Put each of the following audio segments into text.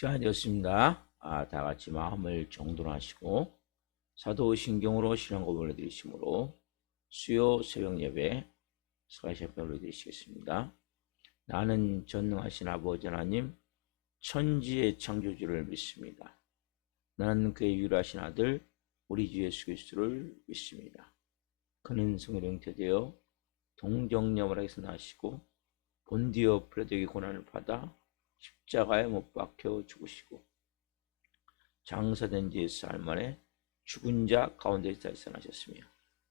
시간이 되었습니다. 다 같이 마음을 정돈하시고 사도신경으로 신앙고백을 올려드리시므로 수요 새벽 예배 스가시아ppe 올려드리시겠습니다. 나는 전능하신 아버지 하나님 천지의 창조주를 믿습니다. 나는 그의 유일하신 아들 우리 주 예수 그리스도를 믿습니다. 그는 성령으로 잉태되어 동정녀마리아에서 나시고 본디오 필라도에게 고난을 받아 십자가에 못 박혀 죽으시고 장사된 지 사흘 만에 죽은 자 가운데서 달아나셨으며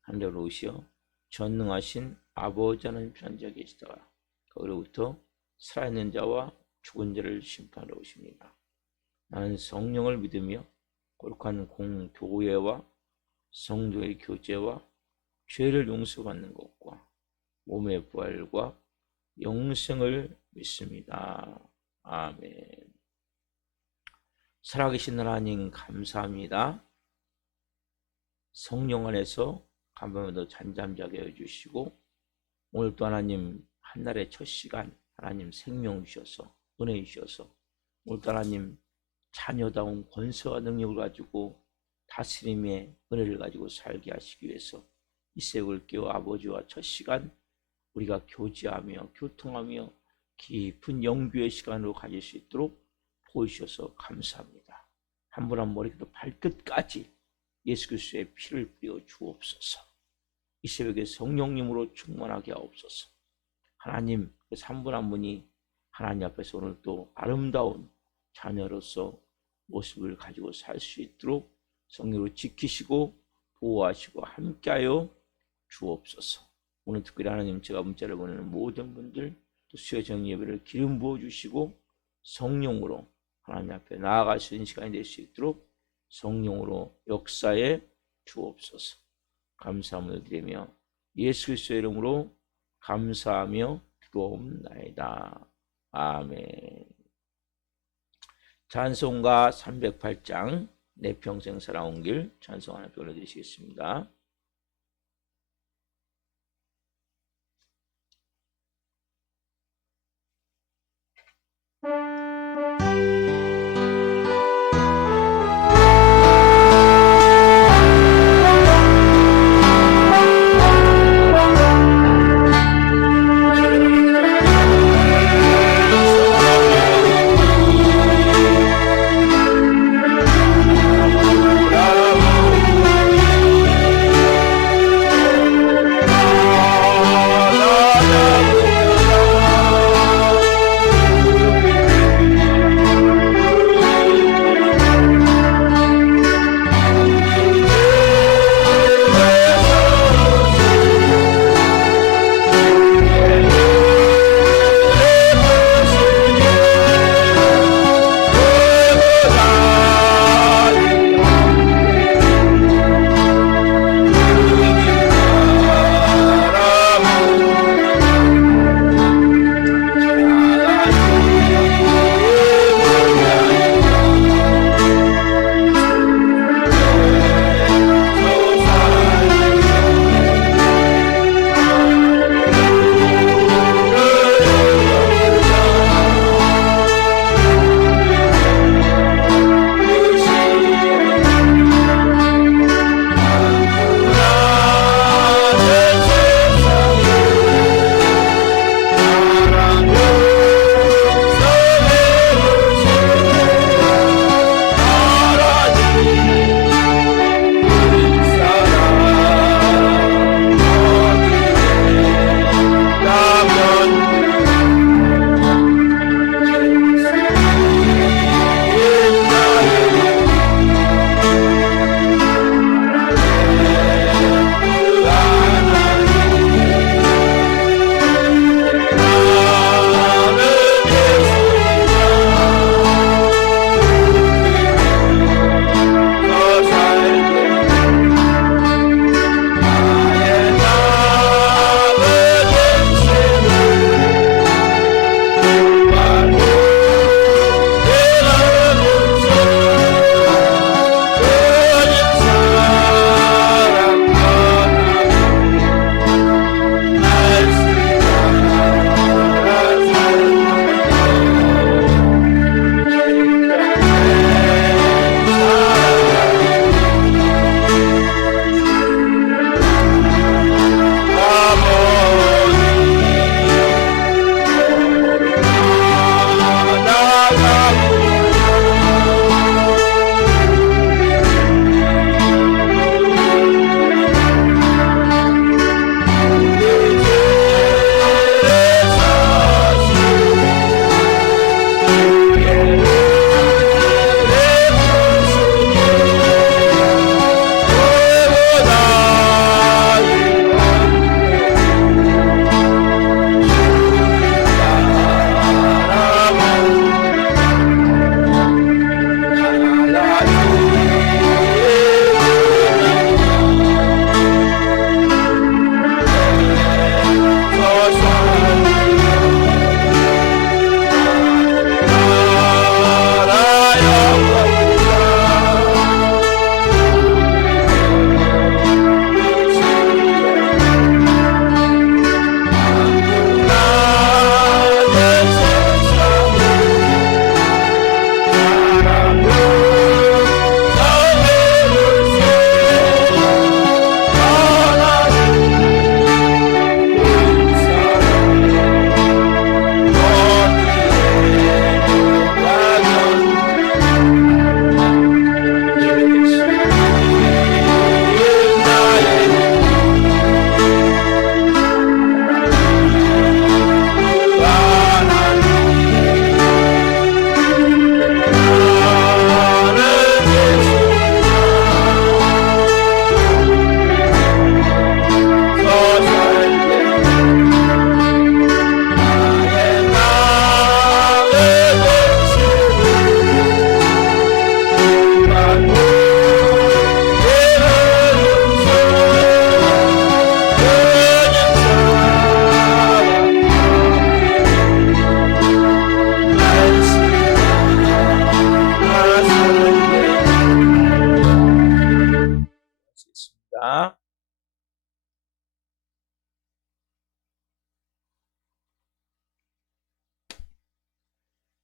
하늘로 오시어 전능하신 아버지 하나님 편지에 계시다가 거기로부터 살아있는 자와 죽은 자를 심판하러 오십니다. 나는 성령을 믿으며 거룩한 공교회와 성도의 교제와 죄를 용서받는 것과 몸의 부활과 영생을 믿습니다. 아멘. 살아계신 하나님 감사합니다. 성령 안에서 간밤에도 잠잠 자게 해주시고 오늘도 하나님 한날의 첫 시간 하나님 생명 주셔서 은혜 주셔서 오늘도 하나님 자녀다운 권세와 능력을 가지고 다스림의 은혜를 가지고 살게 하시기 위해서 이 새벽을 깨워 아버지와 첫 시간 우리가 교제하며 교통하며 깊은 영교의 시간으로 가질 수 있도록 보여주셔서 감사합니다. 한 분 한 머리부터 발끝까지 예수 그리스도의 피를 뿌려 주옵소서. 이 새벽에 성령님으로 충만하게 하옵소서. 하나님 한 분 한 분이 하나님 앞에서 오늘 또 아름다운 자녀로서 모습을 가지고 살 수 있도록 성령으로 지키시고 보호하시고 함께하여 주옵소서. 오늘 특별히 하나님 제가 문자를 보내는 모든 분들 또 수요 저녁 예배를 기름 부어주시고 성령으로 하나님 앞에 나아갈 수 있는 시간이 될 수 있도록 성령으로 역사에 주옵소서. 감사함을 드리며 예수 그리스도의 이름으로 감사하며 기도옵나이다. 아멘. 찬송가 308장 내 평생 살아온 길 찬송 하나 불러드리시겠습니다.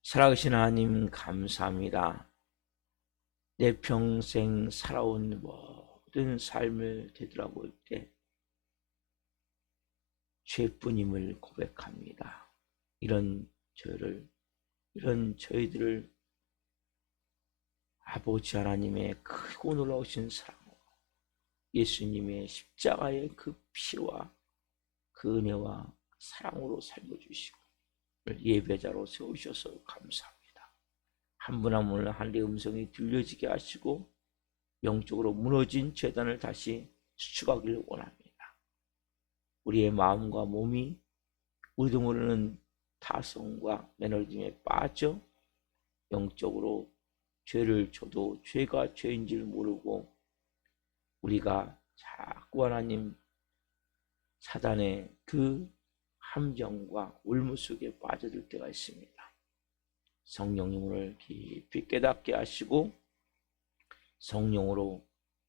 살아계신 하나님 감사합니다. 내 평생 살아온 모든 삶을 되돌아볼 때 죄뿐임을 고백합니다. 이런 저희들을 아버지 하나님의 크고 놀라우신 사랑으로 예수님의 십자가의 그 피와 그 은혜와 사랑으로 살려주시고 예배자로 세우셔서 감사합니다. 한 분 한 분을 하늘의 음성이 들려지게 하시고 영적으로 무너진 재단을 다시 수축하기를 원합니다. 우리의 마음과 몸이 우리도 모르는 타성과 매너리즘에 빠져 영적으로 죄를 져도 죄가 죄인 줄 모르고 우리가 자꾸 하나님 사단의 그 함정과 울무 속에 빠져들 때가 있습니다. 성령님을 깊이 깨닫게 하시고 성령으로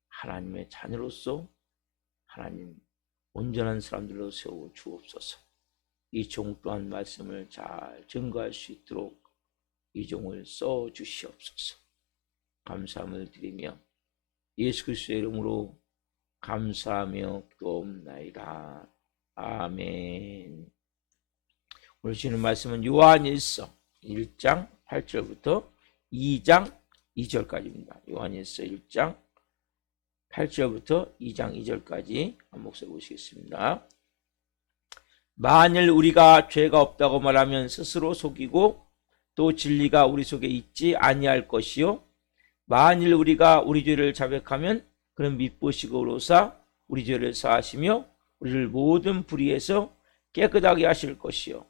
하나님의 자녀로서 하나님 온전한 사람들로 세워 주옵소서. 이 종 또한 말씀을 잘 증거할 수 있도록 이 종을 써 주시옵소서. 감사함을 드리며 예수 그리스도의 이름으로 감사하며 기도옵나이다. 아멘. 오늘 주시는 말씀은 요한일서 1장 8절부터 2장 2절까지입니다. 요한일서 1장 8절부터 2장 2절까지 한 목소리 보시겠습니다. 만일 우리가 죄가 없다고 말하면 스스로 속이고 또 진리가 우리 속에 있지 아니할 것이요 만일 우리가 우리 죄를 자백하면 그는 미쁘시고 의로사 우리 죄를 사하시며 우리를 모든 불의에서 깨끗하게 하실 것이요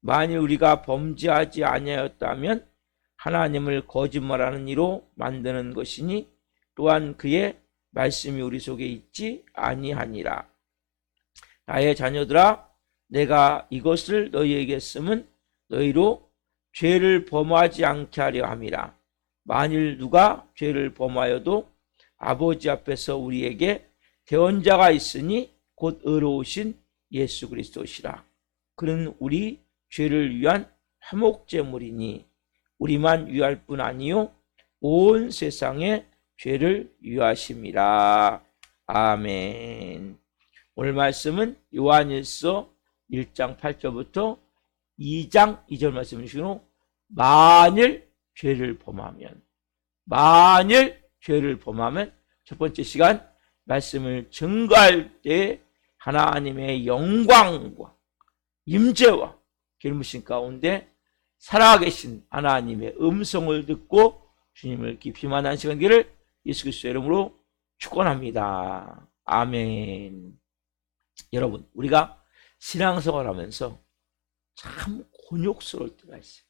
만일 우리가 범죄하지 아니하였다면 하나님을 거짓말하는 이로 만드는 것이니 또한 그의 말씀이 우리 속에 있지 아니하니라. 나의 자녀들아 내가 이것을 너희에게 쓰면 너희로 죄를 범하지 않게 하려 함이라. 만일 누가 죄를 범하여도 아버지 앞에서 우리에게 대언자가 있으니 곧 의로우신 예수 그리스도시라. 그는 우리 죄를 위한 화목제물이니 우리만 위할 뿐 아니요 온 세상의 죄를 위하심이라. 아멘. 오늘 말씀은 요한일서 1장 8절부터 2장 2절 말씀 주시고 만일 죄를 범하면 첫 번째 시간 말씀을 증거할 때 하나님의 영광과 임재와 기름부심 가운데 살아계신 하나님의 음성을 듣고 주님을 깊이 만난 시간 되기를 예수 그리스도의 이름으로 축원합니다. 아멘. 여러분 우리가 신앙생활 하면서 참 곤욕스러울 때가 있어요.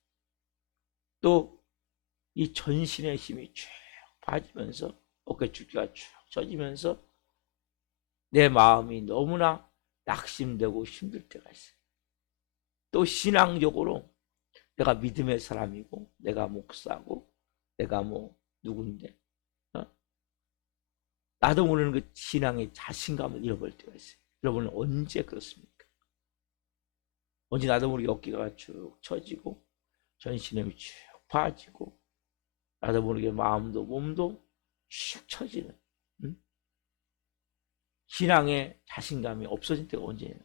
또 이 전신의 힘이 쭉 빠지면서 어깨줄기가 쭉 젖으면서 내 마음이 너무나 낙심되고 힘들 때가 있어요. 또 신앙적으로 내가 믿음의 사람이고 내가 목사고 내가 뭐 누군데 나도 모르는 그 신앙의 자신감을 잃어버릴 때가 있어요. 여러분은 언제 그렇습니까? 언제 나도 모르게 어깨가 쭉 처지고 전신의 힘이 쭉 빠지고 나도 모르게 마음도 몸도 쭉 처지는 신앙의 자신감이 없어진 때가 언제예요?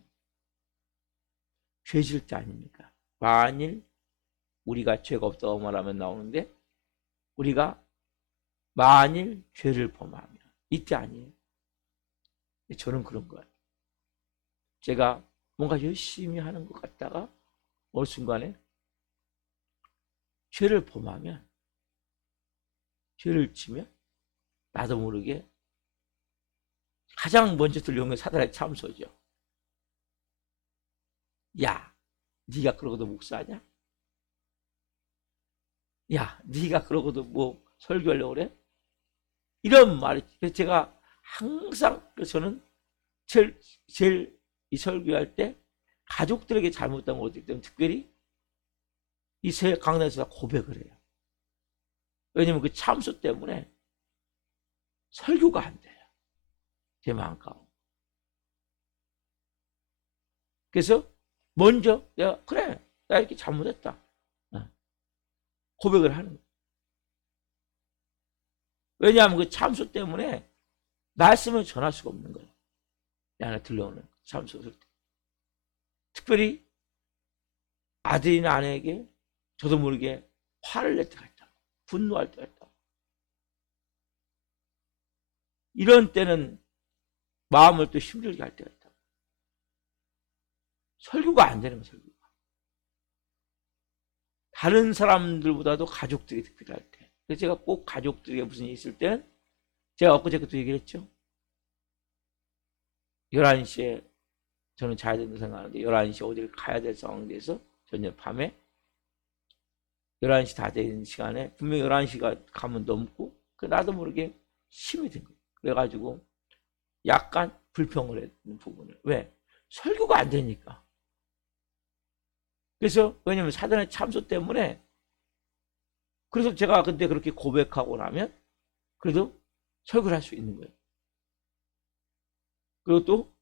죄 질 때 아닙니까? 만일 우리가 죄가 없다고 말하면 나오는데 우리가 만일 죄를 범하면 이때 아니에요. 저는 그런 거예요. 제가 뭔가 열심히 하는 것 같다가 어느 순간에 죄를 범하면 죄를 지면 나도 모르게 가장 먼저 들려오는 게 사단의 참소죠. 야, 네가 그러고도 목사하냐? 야, 네가 그러고도 뭐 설교하려고 그래? 이런 말이 제가 항상 저는 제일 이 설교할 때 가족들에게 잘못된 거 어떻기 때문에 특별히 이 세 강단에서 고백을 해요. 왜냐면 그 참소 때문에 설교가 안 돼요. 제 마음 가운데. 그래서 먼저 내가 그래 나 이렇게 잘못했다. 고백을 하는 거예요. 왜냐하면 그 참소 때문에 말씀을 전할 수가 없는 거예요. 내 안에 들려오는 참소를. 특별히 아들이나 아내에게 저도 모르게 화를 낼 때가 있다. 분노할 때가 있다. 이런 때는 마음을 또 힘들게 할 때가 있다. 설교가 안 되는 거예요. 설교가. 다른 사람들보다도 가족들이 특별히 할 때. 그래서 제가 꼭 가족들에게 무슨 일이 있을 때는 제가 엊그제도 얘기를 했죠. 11시에 저는 자야 된다고 생각하는데 11시에 어디를 가야 될 상황에 대해서 저녁 밤에 11시 다 되는 시간에 분명히 11시가 가면 넘고 나도 모르게 힘이 든 거예요. 그래가지고 약간 불평을 했는 부분을. 왜? 설교가 안 되니까. 그래서 왜냐면 사단의 참소 때문에 그래서 제가 그때 그렇게 고백하고 나면 그래도 설교를 할 수 있는 거예요. 그리고 또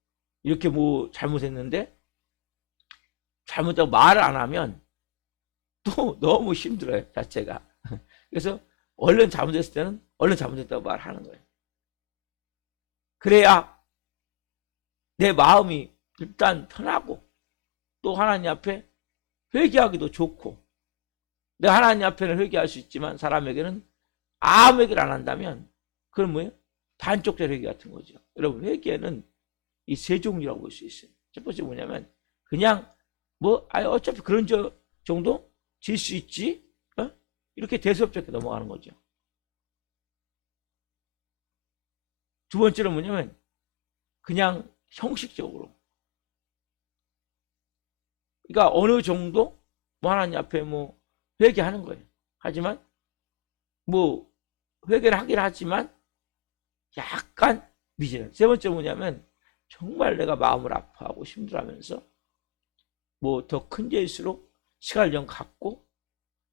이렇게 뭐 잘못했는데 잘못하고 말을 안 하면 또 너무 힘들어요. 자체가. 그래서 얼른 잘못했을 때는 얼른 잘못했다고 말하는 거예요. 그래야 내 마음이 일단 편하고 또 하나님 앞에 회개하기도 좋고 내가 하나님 앞에는 회개할 수 있지만 사람에게는 아무 회개를 안 한다면 그건 뭐예요? 반쪽짜리 회개 같은 거죠. 여러분 회개는 이 세 종류라고 볼 수 있어요. 첫 번째 뭐냐면 그냥 뭐 어차피 그런 정도 질 수 있지 이렇게 대수롭게 넘어가는 거죠. 두 번째는 뭐냐면 그냥 형식적으로 그러니까 어느 정도 뭐 하나님 앞에 뭐 회개하는 거예요. 하지만 뭐 회개를 하긴 하지만 약간 미진한. 세 번째 뭐냐면 정말 내가 마음을 아파하고 힘들어하면서 뭐 더 큰 죄일수록 시간을 좀 갖고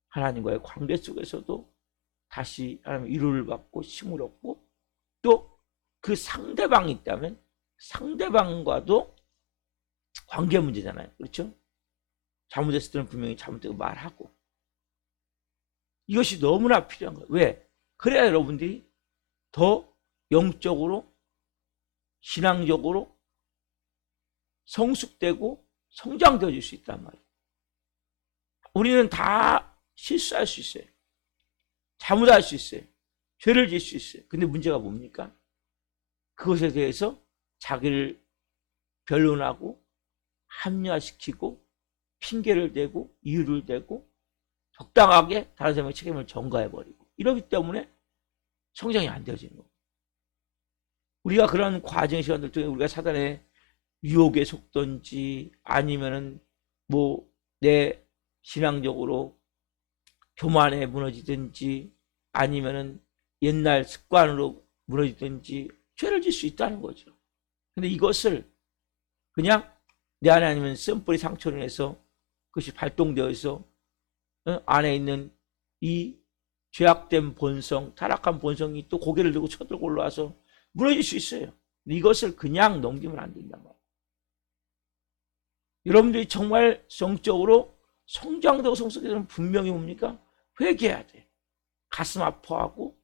하나님과의 관계 속에서도 다시 하나님 위로를 받고 힘을 얻고 또 그 상대방이 있다면 상대방과도 관계 문제잖아요. 그렇죠? 잘못했을 때는 분명히 잘못되고 말하고 이것이 너무나 필요한 거예요. 왜? 그래야 여러분들이 더 영적으로 신앙적으로 성숙되고 성장되어질 수 있단 말이에요. 우리는 다 실수할 수 있어요. 잘못할 수 있어요. 죄를 지을 수 있어요. 근데 문제가 뭡니까? 그것에 대해서 자기를 변론하고 합리화시키고 핑계를 대고 이유를 대고 적당하게 다른 사람의 책임을 전가해버리고 이러기 때문에 성장이 안 되어지는 거예요. 우리가 그런 과정 시간들 중에 우리가 사단의 유혹에 속든지 아니면은 뭐 내 신앙적으로 교만에 무너지든지 아니면은 옛날 습관으로 무너지든지 죄를 질 수 있다는 거죠. 근데 이것을 그냥 내 안에 아니면 쓴뿌리 상처로 해서 그것이 발동되어서 안에 있는 이 죄악된 본성, 타락한 본성이 또 고개를 들고 쳐들고 올라와서 무너질 수 있어요. 이것을 그냥 넘기면 안 된단 말이에요. 여러분들이 정말 성적으로 성장되고 성숙해서는 분명히 뭡니까? 회개해야 돼. 가슴 아파하고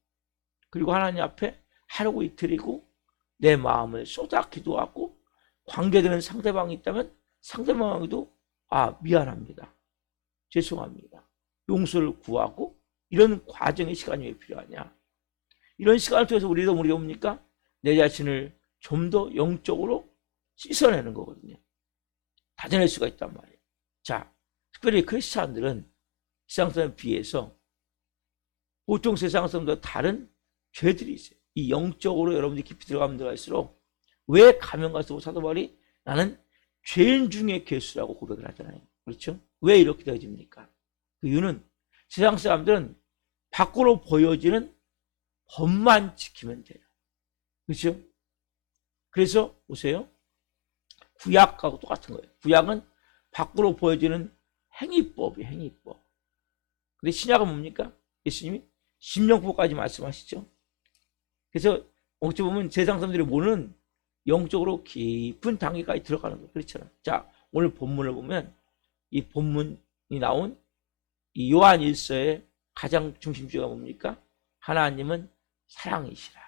그리고 하나님 앞에 하루고 이틀이고 내 마음을 쏟아 기도하고 관계되는 상대방이 있다면 상대방에게도 미안합니다. 죄송합니다. 용서를 구하고 이런 과정의 시간이 왜 필요하냐. 이런 시간을 통해서 우리가 뭡니까? 내 자신을 좀 더 영적으로 씻어내는 거거든요. 다져낼 수가 있단 말이에요. 자, 특별히 크리스찬들은 세상 사람에 비해서 보통 세상 사람들과 다른 죄들이 있어요. 이 영적으로 여러분들이 깊이 들어가면 들어갈수록 왜 가면 갈수록 사도 바울이 나는 죄인 중에 괴수라고 고백을 하잖아요. 그렇죠? 왜 이렇게 되어집니까? 그 이유는 세상 사람들은 밖으로 보여지는 법만 지키면 돼요. 그렇죠? 그래서 보세요. 구약하고 똑같은 거예요. 구약은 밖으로 보여지는 행위법이에요. 행위법. 근데 신약은 뭡니까? 예수님이 십령법까지 말씀하시죠. 그래서 어찌 보면 세상 사람들이 모르는 영적으로 깊은 단계까지 들어가는 거예요. 그렇잖아요. 자, 오늘 본문을 보면 이 본문이 나온 이 요한 1서의 가장 중심주가 뭡니까? 하나님은 사랑이시라.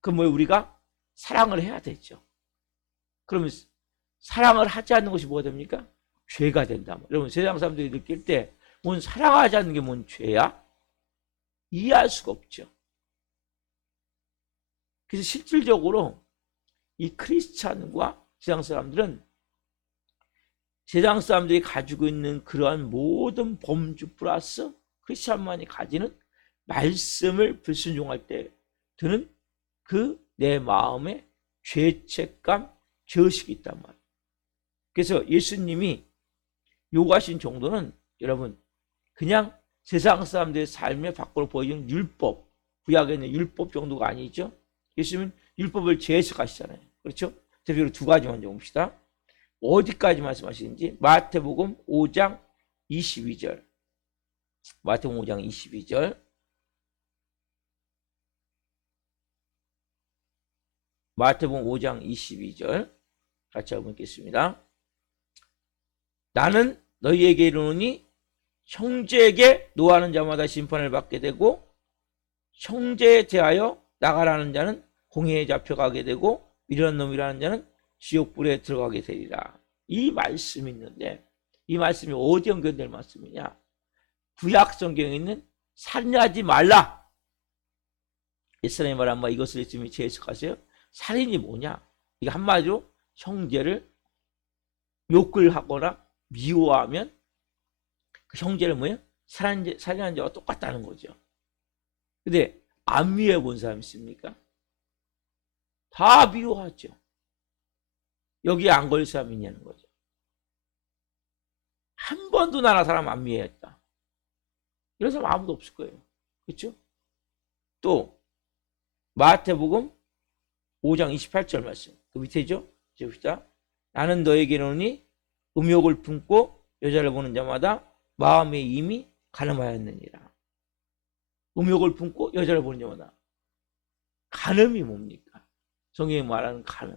그럼 뭐 우리가 사랑을 해야 되죠. 그러면 사랑을 하지 않는 것이 뭐가 됩니까? 죄가 된다. 여러분 세상 사람들이 느낄 때 뭔 사랑하지 않는 게 뭔 죄야? 이해할 수가 없죠. 그래서 실질적으로 이 크리스찬과 세상 사람들은 세상 사람들이 가지고 있는 그러한 모든 범주 플러스 크리스찬만이 가지는 말씀을 불순종할 때 드는 그 내 마음의 죄책감, 죄의식이 있단 말이에요. 그래서 예수님이 요구하신 정도는 여러분 그냥 세상 사람들의 삶에 밖으로 보여주는 율법, 구약에 있는 율법 정도가 아니죠. 예수님은 율법을 재해석하시잖아요. 그렇죠? 대표적으로 두 가지 먼저 봅시다. 어디까지 말씀하시는지 마태복음 5장 22절. 마태복음 5장 22절. 마태복음 5장 22절. 같이 한번 읽겠습니다. 나는 너희에게 이르노니 형제에게 노하는 자마다 심판을 받게 되고 형제에 대하여 나가라는 자는 공회에 잡혀가게 되고 미련한 놈이라는 자는 지옥불에 들어가게 되리라. 이 말씀이 있는데 이 말씀이 어디 연결될 말씀이냐? 구약 성경에 있는 살인하지 말라. 예수님이 말한 바 이것을 예수님이 재해석하세요. 살인이 뭐냐? 이게 한마디로 형제를 욕을 하거나 미워하면 그 형제를 뭐예요? 살인한 자와 똑같다는 거죠. 근데 안 미워해 본 사람 있습니까? 다 미워하죠. 여기에 안 걸릴 사람이 있냐는 거죠. 한 번도 나라 사람 안 미워했다. 이런 사람 아무도 없을 거예요. 그렇죠? 또 마태복음 5장 28절 말씀. 그 밑에죠? 봅시다. 나는 너에게 이르노니 음욕을 품고 여자를 보는 자마다 마음에 이미 간음하였느니라. 음욕을 품고 여자를 보는 자마다. 간음이 뭡니까? 성경이 말하는 간음.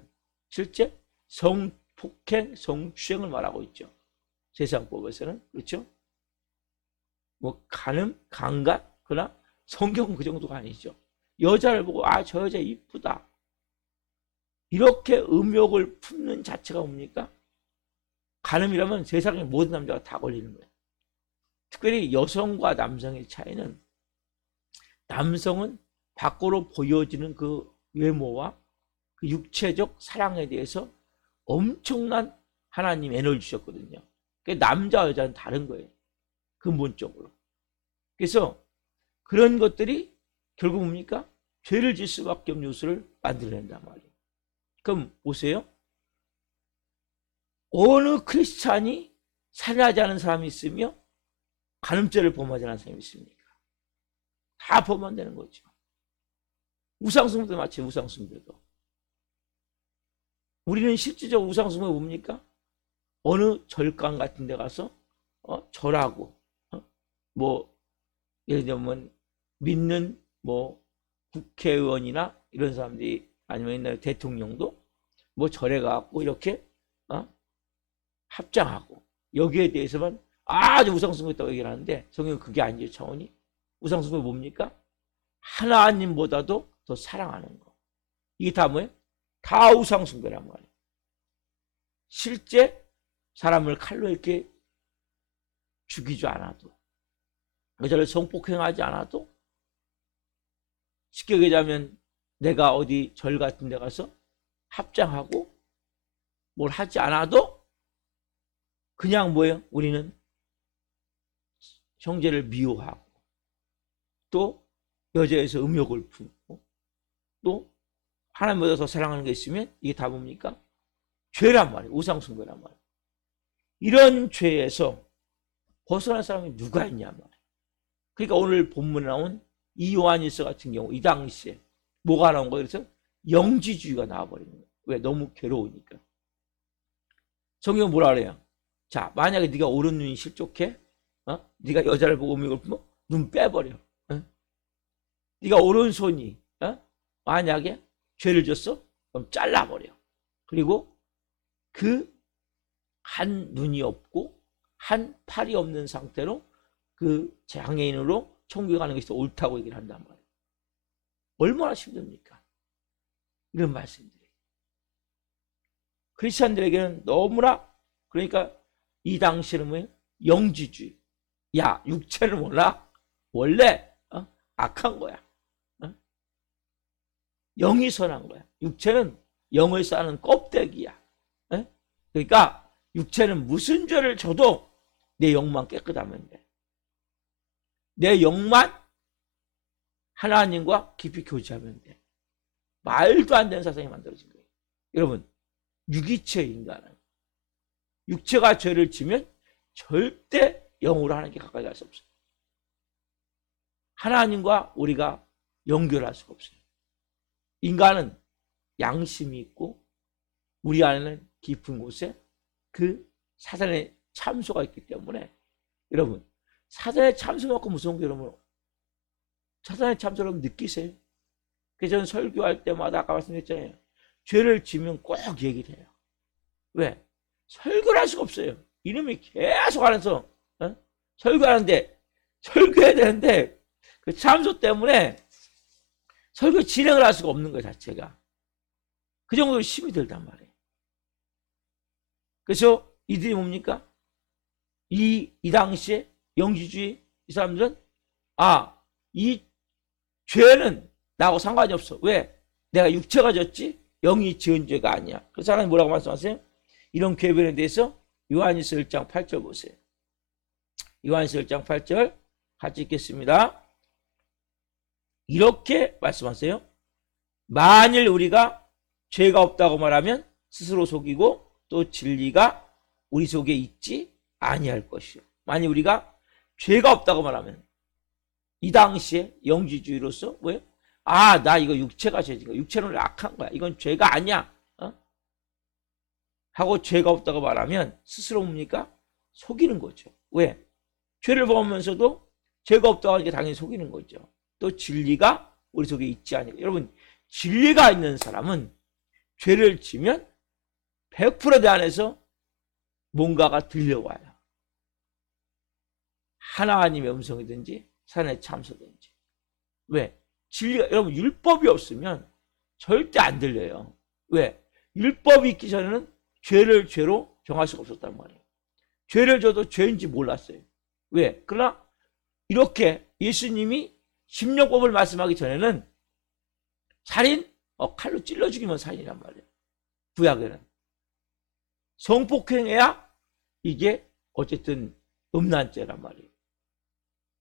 실제 성폭행, 성추행을 말하고 있죠. 세상법에서는. 그렇죠? 뭐 간음, 강간, 그러나 성경은 그 정도가 아니죠. 여자를 보고 저 여자 이쁘다. 이렇게 음욕을 품는 자체가 뭡니까? 간음이라면 세상의 모든 남자가 다 걸리는 거예요. 특별히 여성과 남성의 차이는 남성은 밖으로 보여지는 그 외모와 그 육체적 사랑에 대해서 엄청난 하나님 에너지 주셨거든요. 남자와 여자는 다른 거예요. 근본적으로. 그래서 그런 것들이 결국 뭡니까? 죄를 질 수밖에 없는 요소를 만들어낸단 말이에요. 그럼 보세요. 어느 크리스찬이 살인하지 않은 사람이 있으며 간음죄를 범하지 않은 사람이 있습니까? 다 범한다는 거죠. 우상숭배도 마치 우상숭배도. 우리는 실질적으로 우상숭배 뭡니까? 어느 절간 같은 데 가서 절하고 뭐 예를 들면 믿는 뭐 국회의원이나 이런 사람들이 아니면 옛날에 대통령도 뭐 절에 가고 이렇게 합장하고 여기에 대해서만 아주 우상숭배했다고 얘기를 하는데 성경은 그게 아니죠. 차원이 우상숭배 뭡니까? 하나님보다도 더 사랑하는 거. 이게 다 뭐예요? 다 우상숭배란 말이에요. 실제 사람을 칼로 이렇게 죽이지 않아도 여자를 성폭행하지 않아도 쉽게 얘기하자면 내가 어디 절 같은 데 가서 합장하고 뭘 하지 않아도 그냥 뭐예요? 우리는 형제를 미워하고 또 여자에서 음욕을 품고 또 하나님보다 더 사랑하는 게 있으면 이게 다 뭡니까? 죄란 말이에요. 우상숭배란 말이에요. 이런 죄에서 벗어날 사람이 누가 있냐 말이에요. 그러니까 오늘 본문에 나온 이 요한일서 같은 경우 이 당시에 뭐가 나온 거예요? 그래서 영지주의가 나와버리는 거예요. 왜? 너무 괴로우니까. 성경은 뭐라 그래요? 자, 만약에 네가 오른 눈이 실족해, 네가 여자를 보고 음욕을 품어 눈 빼버려. 네가 오른손이 만약에 죄를 졌어, 그럼 잘라버려. 그리고 그 한 눈이 없고 한 팔이 없는 상태로 그 장애인으로 천국에 가는 것이 더 옳다고 얘기를 한단 말이에요. 얼마나 힘듭니까? 이런 말씀들이. 크리스천들에게는 너무나, 그러니까 이 당시에는 뭐예요? 영지주의. 야, 육체는 몰라? 원래 악한 거야. 영이 선한 거야. 육체는 영을 쌓는 껍데기야. 그러니까 육체는 무슨 죄를 져도 내 영만 깨끗하면 돼. 내 영만 하나님과 깊이 교제하면 돼. 말도 안 되는 세상이 만들어진 거예요. 여러분, 유기체 인간은 육체가 죄를 지면 절대 영으로 하나님께 가까이 갈 수 없어요. 하나님과 우리가 연결할 수가 없어요. 인간은 양심이 있고 우리 안에는 깊은 곳에 그 사단의 참소가 있기 때문에, 여러분, 사단의 참소만큼 무서운 게 여러분, 사단의 참소를 느끼세요? 그래서 저는 설교할 때마다 아까 말씀드렸잖아요. 죄를 지면 꼭 얘기를 해요. 왜? 설교를 할 수가 없어요. 이놈이 계속 하면서 설교하는데, 설교해야 되는데 그 참소 때문에 설교 진행을 할 수가 없는 거 자체가. 그 정도로 힘이 들단 말이에요. 그래서 이들이 뭡니까? 이 당시에 영지주의 이 사람들은 이 죄는 나하고 상관이 없어. 왜? 내가 육체가 졌지 영이 지은 죄가 아니야. 그래서 하나님 뭐라고 말씀하세요? 이런 궤변에 대해서 요한일서 1장 8절 보세요. 요한일서 1장 8절 같이 읽겠습니다. 이렇게 말씀하세요. 만일 우리가 죄가 없다고 말하면 스스로 속이고 또 진리가 우리 속에 있지 아니할 것이요. 만일 우리가 죄가 없다고 말하면, 이 당시에 영지주의로서 뭐예요? 나 이거 육체가 죄진 거야. 육체는 악한 거야. 이건 죄가 아니야. 하고 죄가 없다고 말하면 스스로 뭡니까? 속이는 거죠. 왜? 죄를 범하면서도 죄가 없다고 하니까 당연히 속이는 거죠. 또 진리가 우리 속에 있지 않을까. 여러분, 진리가 있는 사람은 죄를 지면 100% 내 안에서 뭔가가 들려와요. 하나님의 음성이든지 사단의 참소든지. 왜? 진리가, 여러분, 율법이 없으면 절대 안 들려요. 왜? 율법이 있기 전에는 죄를 죄로 정할 수가 없었단 말이에요. 죄를 져도 죄인지 몰랐어요. 왜? 그러나 이렇게 예수님이 십령법을 말씀하기 전에는 살인, 칼로 찔러 죽이면 살인이란 말이에요. 구약에는. 성폭행해야 이게 어쨌든 음란죄란 말이에요.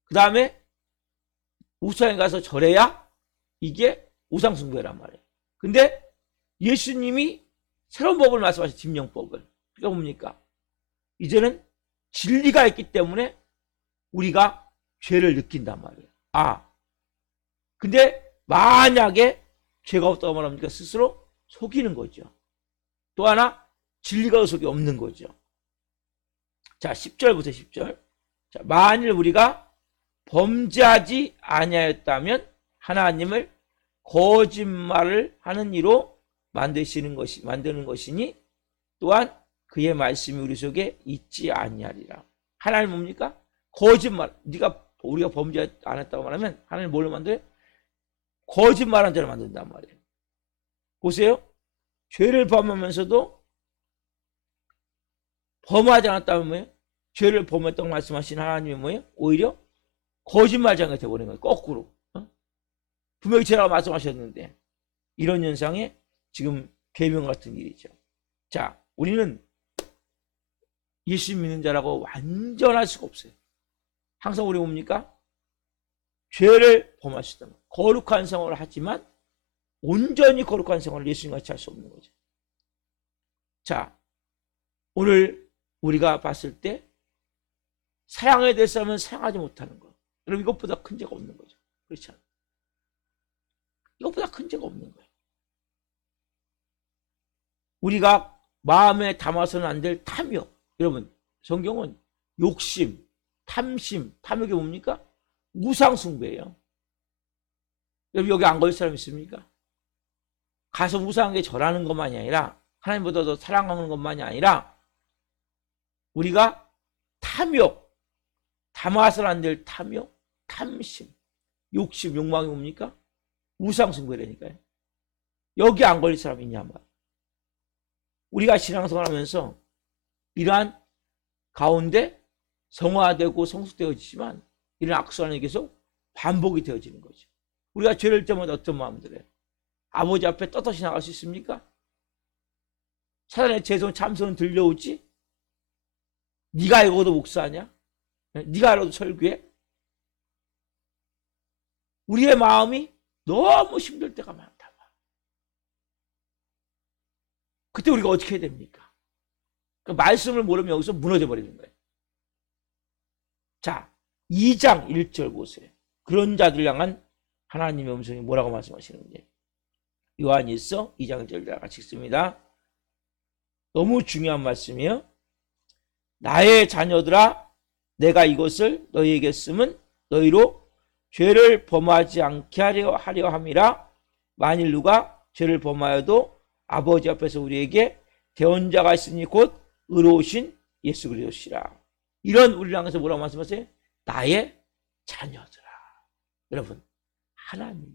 그 다음에 우상에 가서 절해야 이게 우상숭배란 말이에요. 근데 예수님이 새로운 법을 말씀하신 십령법을. 그러니까 뭡니까? 이제는 진리가 있기 때문에 우리가 죄를 느낀단 말이에요. 근데 만약에 죄가 없다고 말합니까? 스스로 속이는 거죠. 또 하나, 진리가 그 속에 없는 거죠. 자, 10절부터 10절. 자, 만일 우리가 범죄하지 아니하였다면 하나님을 거짓말을 하는 이로 만드는 것이니 또한 그의 말씀이 우리 속에 있지 아니하리라. 하나님 뭡니까? 거짓말. 우리가 범죄 안 했다고 말하면 하나님 뭘로 만들어요? 거짓말한 자를 만든단 말이에요. 보세요. 죄를 범하면서도 범하지 않았다면 뭐예요? 죄를 범했다고 말씀하신 하나님이 뭐예요? 오히려 거짓말장이 되어버린 거예요. 거꾸로. 분명히 죄라고 말씀하셨는데, 이런 현상에 지금 계명 같은 일이죠. 자, 우리는 예수 믿는 자라고 완전할 수가 없어요. 항상 우리 뭡니까? 죄를 범하시다. 거룩한 생활을 하지만 온전히 거룩한 생활을 예수님같이 할 수 없는 거죠. 자, 오늘 우리가 봤을 때 사랑에 대해서 하면 사랑하지 못하는 거. 여러분, 이것보다 큰 죄가 없는 거죠. 그렇지 않아요? 이것보다 큰 죄가 없는 거예요. 우리가 마음에 담아서는 안 될 탐욕. 여러분, 성경은 욕심, 탐심, 탐욕이 뭡니까? 우상숭배예요. 여러분, 여기 안 걸릴 사람 있습니까? 가서 우상에게 절하는 것만이 아니라, 하나님보다 더 사랑하는 것만이 아니라, 우리가 탐욕, 담아서는 안 될 탐욕, 탐심, 욕심, 욕망이 뭡니까? 우상숭배라니까요. 여기 안 걸릴 사람이 있냐 말이야. 우리가 신앙생활 하면서 이러한 가운데 성화되고 성숙되어지지만 이런 악순환이 계속 반복이 되어지는 거죠. 우리가 죄를 때마다 어떤 마음들 해요? 아버지 앞에 떳떳이 나갈 수 있습니까? 사단의 죄손 참선은 들려오지? 네가 읽어도 목사냐? 네가 알아도 설교해? 우리의 마음이 너무 힘들 때가 많다. 그때 우리가 어떻게 해야 됩니까? 그 말씀을 모르면 여기서 무너져 버리는 거예요. 자, 2장 1절 보세요. 그런 자들 향한 하나님의 음성이 뭐라고 말씀하시는지. 요한일서 2장 1절 같이 읽습니다. 너무 중요한 말씀이에요. 나의 자녀들아, 내가 이것을 너희에게 쓰면 너희로 죄를 범하지 않게 하려 함이라. 만일 누가 죄를 범하여도 아버지 앞에서 우리에게 대언자가 있으니 곧 의로우신 예수 그리스도시라. 이런 우리를 향해서 뭐라고 말씀하세요? 나의 자녀들아. 여러분, 하나님은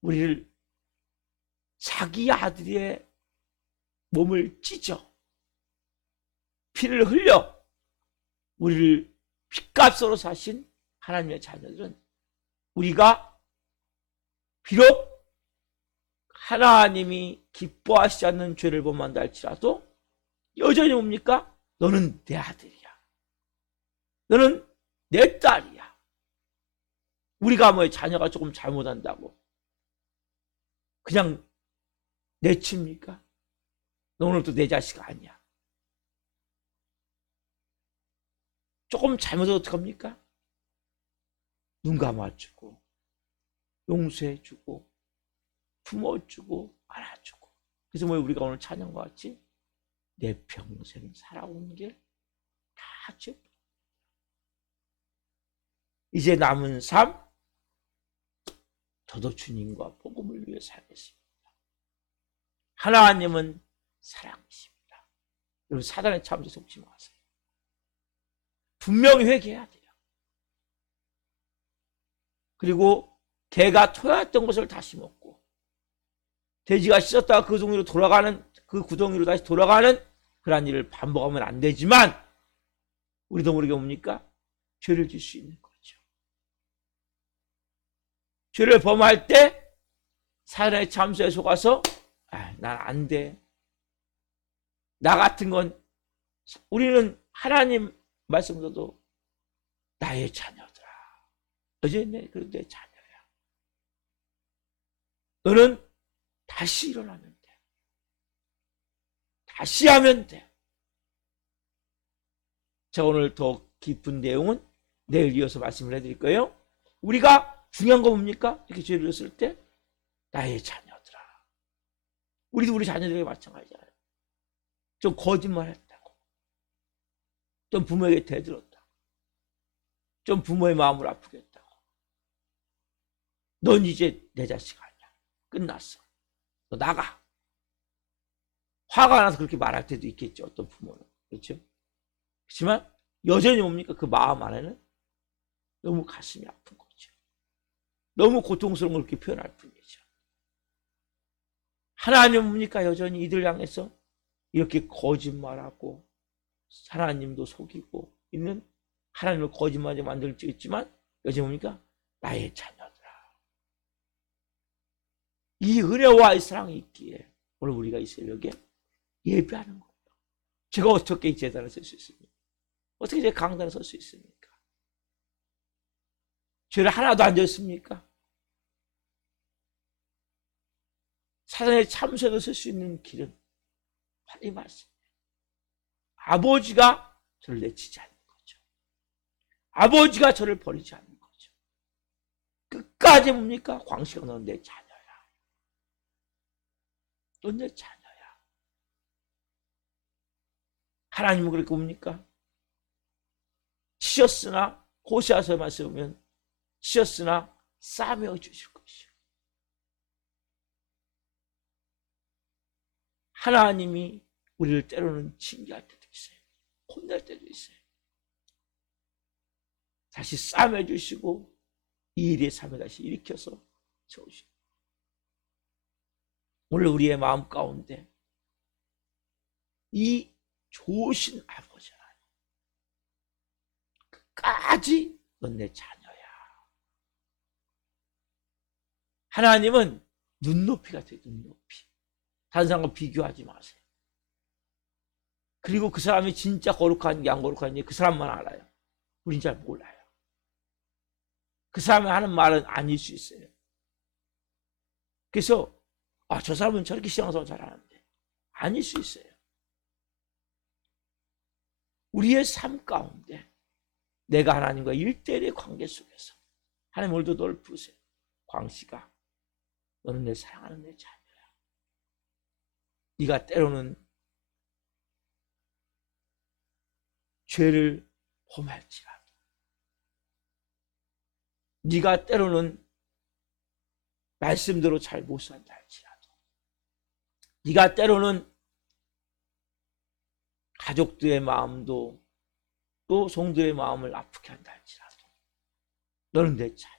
우리를 자기 아들의 몸을 찢어 피를 흘려 우리를 핏값으로 사신 하나님의 자녀들은 우리가 비록 하나님이 기뻐하시지 않는 죄를 범한다 할지라도 여전히 뭡니까? 너는 내 아들이야. 너는 내 딸이야. 우리가 뭐 자녀가 조금 잘못한다고 그냥 내칩니까? 너 오늘도 내 자식 아니야. 조금 잘못해도 어떡합니까? 눈 감아주고 용서해주고 품어주고 안아주고. 그래서 뭐 우리가 오늘 찬양과 같이 내 평생 살아온 게 다 죄. 이제 남은 삶 저도 주님과 복음을 위해 살겠습니다. 하나님은 사랑이십니다. 여러분, 사단의 참에 속지 마세요. 분명히 회개해야 돼요. 그리고 개가 토했던 것을 다시 먹고 돼지가 씻었다가 그 구덩이로 돌아가는, 그 구덩이로 다시 돌아가는 그런 일을 반복하면 안 되지만 우리도 모르게 뭡니까? 죄를 질 수 있는 거죠. 죄를 범할 때 사단의 참수에 속아서 난 안 돼. 나 같은 건, 우리는 하나님 말씀으로도 나의 자녀들아. 여전히 내 자녀야. 너는 다시 일어나면 돼. 다시 하면 돼. 제가 오늘 더 깊은 내용은 내일 이어서 말씀을 해드릴 거예요. 우리가 중요한 거 뭡니까? 이렇게 죄를 졌을 때 나의 자녀들아. 우리도 우리 자녀들에게 마찬가지잖아요. 좀 거짓말했다고, 좀 부모에게 대들었다고, 좀 부모의 마음을 아프게 했다고. 넌 이제 내 자식 아니야. 끝났어. 너 나가. 화가 나서 그렇게 말할 때도 있겠죠, 어떤 부모는. 그렇죠? 그렇지만 여전히 뭡니까? 그 마음 안에는 너무 가슴이 아픈 거죠. 너무 고통스러운 걸 그렇게 표현할 뿐이죠. 하나님은 뭡니까? 여전히 이들 향해서 이렇게 거짓말하고 하나님도 속이고 있는, 하나님을 거짓말하게 만들지 있지만 여전히 뭡니까? 나의 자녀들아. 이 은혜와 이 사랑이 있기에 오늘 우리가 이 새벽에 예배하는 거예요. 제가 어떻게 이 재단에 설 수 있습니까? 어떻게 제 강단에 설 수 있습니까? 죄를 하나도 안 졌습니까? 사단의 참새도 쓸 수 있는 길은 바로 이 말씀이에요. 아버지가 저를 내치지 않는 거죠. 아버지가 저를 버리지 않는 거죠. 끝까지 뭡니까? 광식아, 너는 내 자녀야. 넌 내 자녀야. 하나님은 그렇게 뭡니까? 치셨으나, 호세아서에 말씀 보면 치셨으나 싸매어 주실 것이요. 하나님이 우리를 때로는 징계할 때도 있어요. 혼낼 때도 있어요. 다시 싸매 주시고 이 일의 삶에 다시 일으켜서 세우시고, 오늘 우리의 마음 가운데 이 좋으신 아버지 하나님, 끝까지 넌 내 자녀야. 하나님은 눈높이 같아요. 눈높이. 다른 사람과 비교하지 마세요. 그리고 그 사람이 진짜 거룩한지 안 거룩한지 그 사람만 알아요. 우린 잘 몰라요. 그 사람이 하는 말은 아닐 수 있어요. 그래서 저 사람은 저렇게 신앙생활 잘하는데 아닐 수 있어요. 우리의 삶 가운데 내가 하나님과 1대1의 관계 속에서 하나님 오늘도 너를 부르세요. 광식아, 너는 내 사랑하는 내 자녀야. 네가 때로는 죄를 범할지라도, 네가 때로는 말씀대로 잘 못 산다 할지라도, 네가 때로는 가족들의 마음도 또 성도의 마음을 아프게 한다 할지라도 너는 내 자녀야.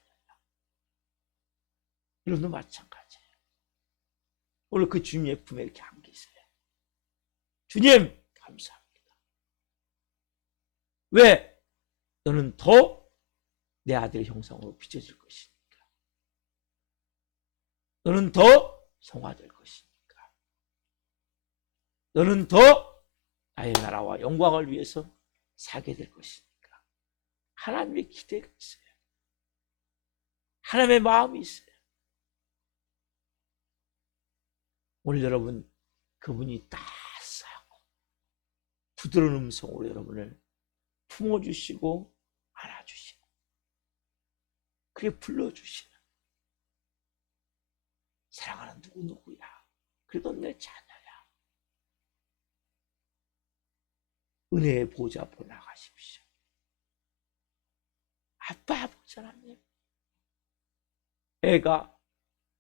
여러분도 마찬가지예요. 오늘 그 주님의 품에 이렇게 안기세요. 주님 감사합니다. 왜? 너는 더 내 아들의 형상으로 빚어질 것이니까. 너는 더 성화될 것이니까. 너는 더 나의 나라와 영광을 위해서 살게 될 것이니까. 하나님의 기대가 있어요. 하나님의 마음이 있어요. 오늘 여러분, 그분이 따스하고 부드러운 음성으로 여러분을 품어주시고 안아주시고 그게 불러주시는, 사랑하는 누구야, 그래도 내 자녀야. 은혜의 보좌 앞으로 나가십시오. 아빠, 아버지 하나님, 애가,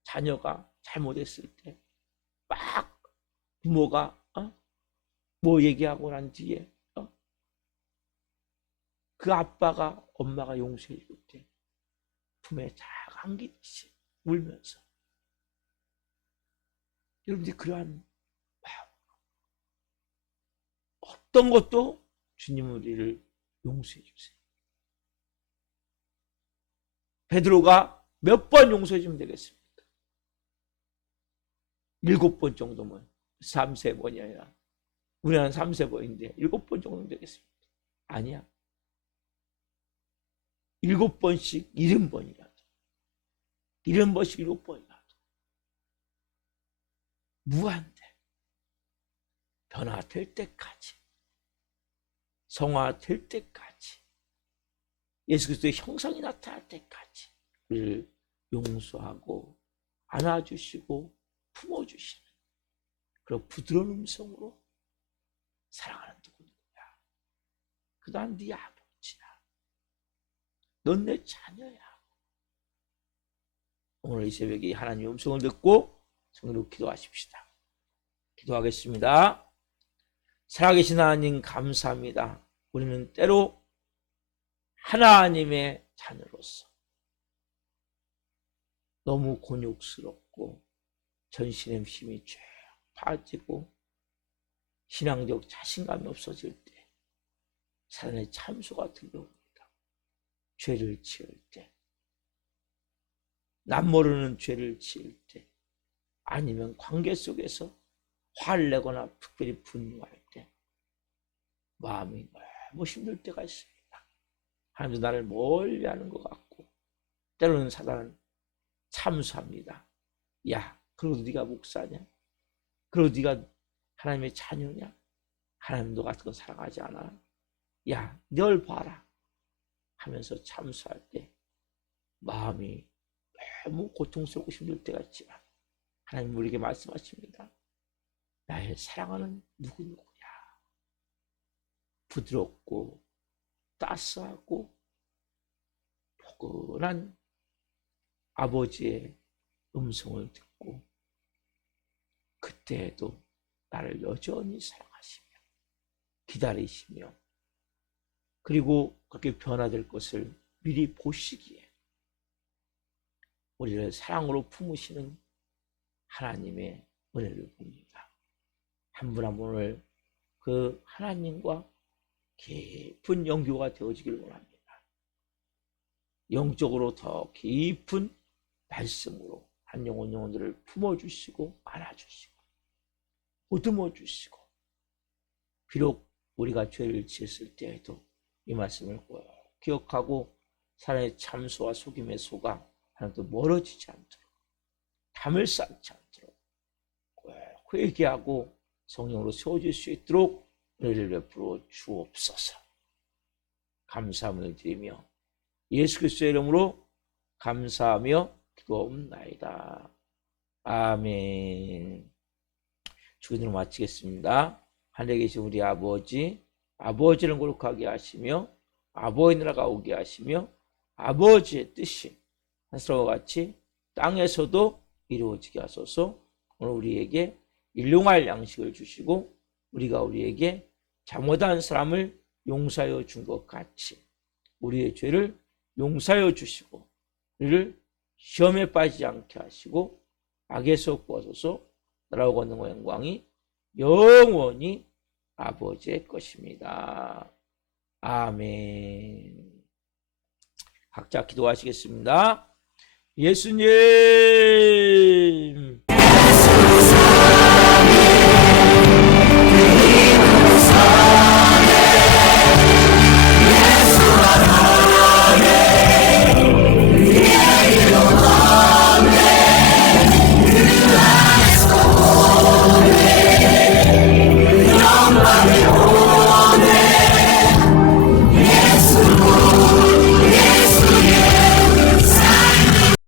자녀가 잘못했을 때 막 부모가 뭐 얘기하고 난 뒤에 그 아빠가, 엄마가 용서해 줄 때 품에 잘 안기듯이 울면서, 여러분들이 그러한 어떤 것도 주님 우리를 용서해 주세요. 베드로가 몇 번 용서해 주면 되겠습니까? 7번 정도면, 3, 4번이 아니라 우리는 3, 4번인데 7번 정도면 되겠습니까? 아니야. 7번씩 70번이라도, 70번씩 7번이라도 무한대 변화될 때까지, 성화될 때까지, 예수 그리스도의 형상이 나타날 때까지 우리를 용서하고 안아주시고 품어주시는 그런 부드러운 음성으로, 사랑하는 누구야, 그다음 네 아버지야, 넌 내 자녀야. 오늘 이 새벽에 하나님의 음성을 듣고 성으로 기도하십시다. 기도하겠습니다. 살아계신 하나님 감사합니다. 우리는 때로 하나님의 자녀로서 너무 곤욕스럽고 전신의 힘이 쭉 빠지고 신앙적 자신감이 없어질 때 사단의 참소가 들려옵니다. 죄를 지을 때, 남 모르는 죄를 지을 때, 아니면 관계 속에서 화를 내거나 특별히 분노할 때 마음이 너무 힘들 때가 있습니다. 하나님도 나를 멀리하는 것 같고, 때로는 사단은 참수합니다. 야, 그러고 네가 목사냐? 그러고 네가 하나님의 자녀냐? 하나님 너 같은 거 사랑하지 않아? 야, 널 봐라 하면서 참수할 때 마음이 너무 고통스럽고 힘들 때가 있지만 하나님 우리에게 말씀하십니다. 나의 사랑하는 누구야, 부드럽고 따스하고 포근한 아버지의 음성을 듣고 그때에도 나를 여전히 사랑하시며 기다리시며, 그리고 그렇게 변화될 것을 미리 보시기에 우리를 사랑으로 품으시는 하나님의 은혜를 봅니다. 한 분 한 분을 그 하나님과 깊은 영교가 되어지길 원합니다. 영적으로 더 깊은 말씀으로 한 영혼들을 품어주시고 안아주시고 보듬어주시고, 비록 우리가 죄를 지었을 때에도 이 말씀을 꼭 기억하고 사람의 참소와 속임에 속아 하나님도 멀어지지 않도록, 담을 쌓지 않도록 꼭 회개하고 성령으로 세워질 수 있도록 은혜를 베풀어 주옵소서. 감사함을 드리며 예수 그리스도의 이름으로 감사하며 기도옵나이다. 아멘. 주기도를 마치겠습니다. 하늘에 계신 우리 아버지, 아버지를 거룩하게 하시며 아버지 나라가 오게 하시며 아버지의 뜻이 하늘과 같이 땅에서도 이루어지게 하소서. 오늘 우리에게 일용할 양식을 주시고 우리가 우리에게 잘못한 사람을 용서하여 준 것 같이 우리의 죄를 용서하여 주시고 우리를 시험에 빠지지 않게 하시고 악에서 구하소서. 나라와 권능과 영광이 영원히 아버지의 것입니다. 아멘. 각자 기도하시겠습니다. 예수님